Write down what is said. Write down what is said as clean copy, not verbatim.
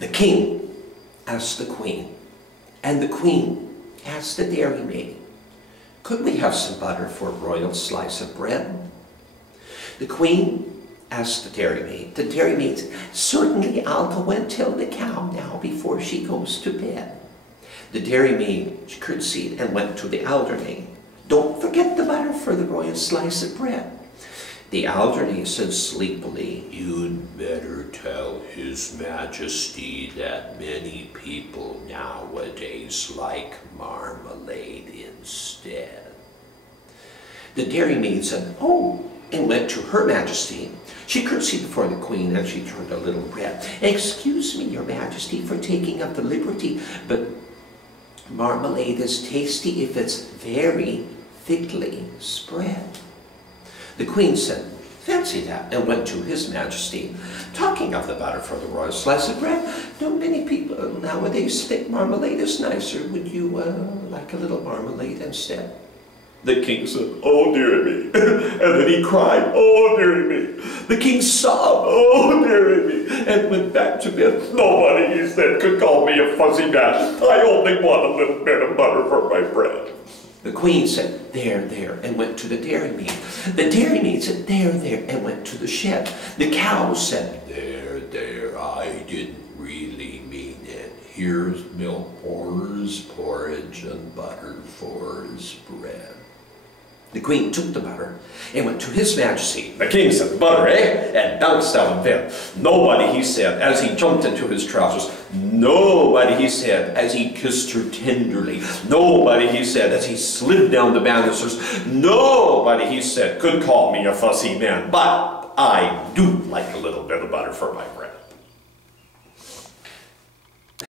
The king asked the queen, and the queen asked the dairymaid, could we have some butter for a royal slice of bread? The queen asked the dairymaid. The dairymaid said, certainly I'll go and tell the cow now before she goes to bed. The dairymaid curtsied and went to the aldermaid. Don't forget the butter for the royal slice of bread. The aldermaid said sleepily, you'd better tell His Majesty that many people nowadays like marmalade instead. The dairymaid said, oh, and went to Her Majesty. She curtsied before the queen and she turned a little red. Excuse me, Your Majesty, for taking up the liberty, but marmalade is tasty if it's very thickly spread. The queen said, fancy that, and went to His Majesty. Talking of the butter for the royal slice of bread, don't many people nowadays think marmalade is nicer? Would you like a little marmalade instead? The king said, oh dear me. And then he cried, oh dear me. The king sobbed, oh dear me, and went back to bed. Nobody, he said, could call me a fuzzy man. I only want a little bit of butter for my bread. The queen said, there, there, and went to the dairymaid. The dairymaid said, there, there, and went to the shed. The cow said, there, there, I didn't really mean it. Here's milk for his porridge and butter for his bread. The queen took the butter and went to His Majesty. The king said, butter, eh? And bounced out of bed. Nobody, he said, as he jumped into his trousers. Nobody, he said, as he kissed her tenderly. Nobody, he said, as he slid down the banisters. Nobody, he said, could call me a fussy man. But I do like a little bit of butter for my bread.